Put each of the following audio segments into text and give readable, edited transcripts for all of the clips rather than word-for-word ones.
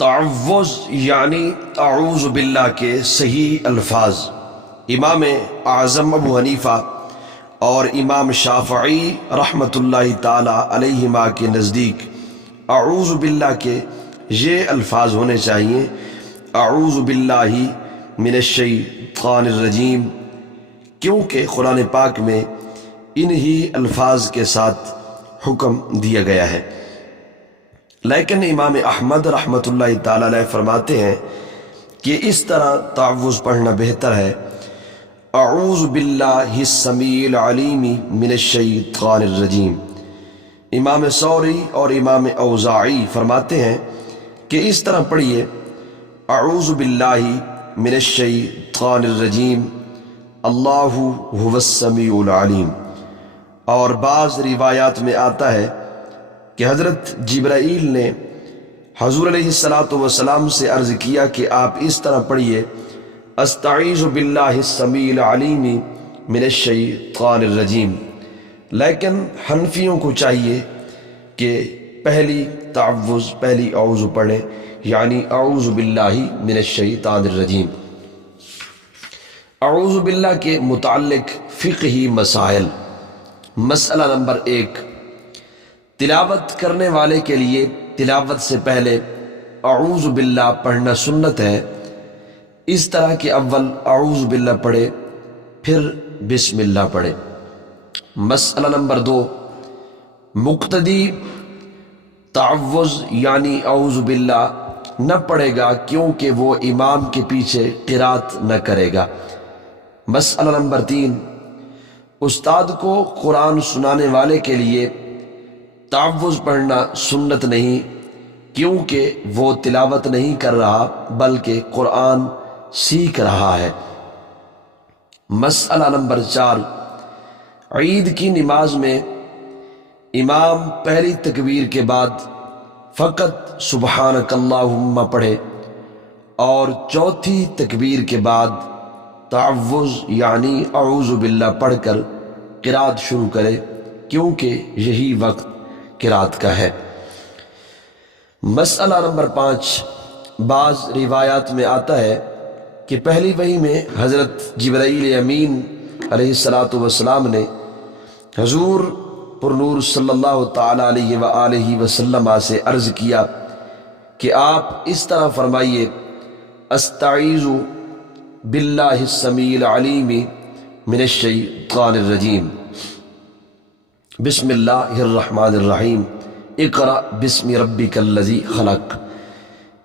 تعوذ یعنی اعوذ باللہ کے صحیح الفاظ امام اعظم ابو حنیفہ اور امام شافعی رحمۃ اللہ تعالی علیہما کے نزدیک اعوذ باللہ کے یہ الفاظ ہونے چاہیے: اعوذ باللہ من الشیطان الرجیم، کیونکہ قرآن پاک میں انہی الفاظ کے ساتھ حکم دیا گیا ہے۔ لیکن امام احمد رحمۃ اللہ تعالی علیہ فرماتے ہیں کہ اس طرح تعوذ پڑھنا بہتر ہے: اعوذ باللہ السمیع العلیم من الشیطان الرجیم۔ امام ثوری اور امام اوزاعی فرماتے ہیں کہ اس طرح پڑھیے: اعوذ باللہ من الشیطان الرجیم، اللہ هو السمیع العلیم۔ اور بعض روایات میں آتا ہے کہ حضرت جبرائیل نے حضور علیہ السلام سے عرض کیا کہ آپ اس طرح پڑھیے: استعیذ باللہ السمیع العلیم من الشیطان الرجیم۔ لیکن حنفیوں کو چاہیے کہ پہلی تعوذ پہلی اعوذ پڑھیں، یعنی اعوذ باللہ من الشیطان الرجیم۔ اعوذ باللہ کے متعلق فقہی مسائل۔ مسئلہ نمبر 1، تلاوت کرنے والے کے لیے تلاوت سے پہلے اعوذ باللہ پڑھنا سنت ہے، اس طرح کہ اول اعوذ باللہ پڑھے پھر بسم اللہ پڑھے۔ مسئلہ نمبر 2، مقتدی تعوذ یعنی اعوذ باللہ نہ پڑھے گا کیونکہ وہ امام کے پیچھے قرات نہ کرے گا۔ مسئلہ نمبر 3، استاد کو قرآن سنانے والے کے لیے تعوذ پڑھنا سنت نہیں کیونکہ وہ تلاوت نہیں کر رہا بلکہ قرآن سیکھ رہا ہے۔ مسئلہ نمبر 4، عید کی نماز میں امام پہلی تکبیر کے بعد فقط سبحانک اللہم پڑھے اور چوتھی تکبیر کے بعد تعوذ یعنی اعوذ باللہ پڑھ کر قرات شروع کرے کیونکہ یہی وقت قرات کا ہے۔ مسئلہ نمبر 5، بعض روایات میں آتا ہے کہ پہلی وحی میں حضرت جبرائیل امین علیہ السلام نے حضور پر نور صلی اللہ تعالی علیہ وآلہ وسلم سے عرض کیا کہ آپ اس طرح فرمائیے: استعیذ باللہ السمیع العلیم من الشیطان الرجیم، بسم اللہ الرحمن الرحیم، اقرأ بسم ربک الذی خلق۔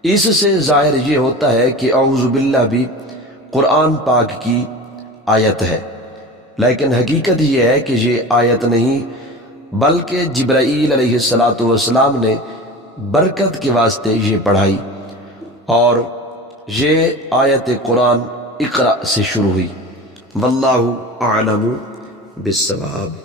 اس سے ظاہر یہ ہوتا ہے کہ اعوذ باللہ بھی قرآن پاک کی آیت ہے، لیکن حقیقت یہ ہے کہ یہ آیت نہیں بلکہ جبرائیل علیہ السلام نے برکت کے واسطے یہ پڑھائی اور یہ آیت قرآن اقرأ سے شروع ہوئی۔ واللہ اعلم بالصواب۔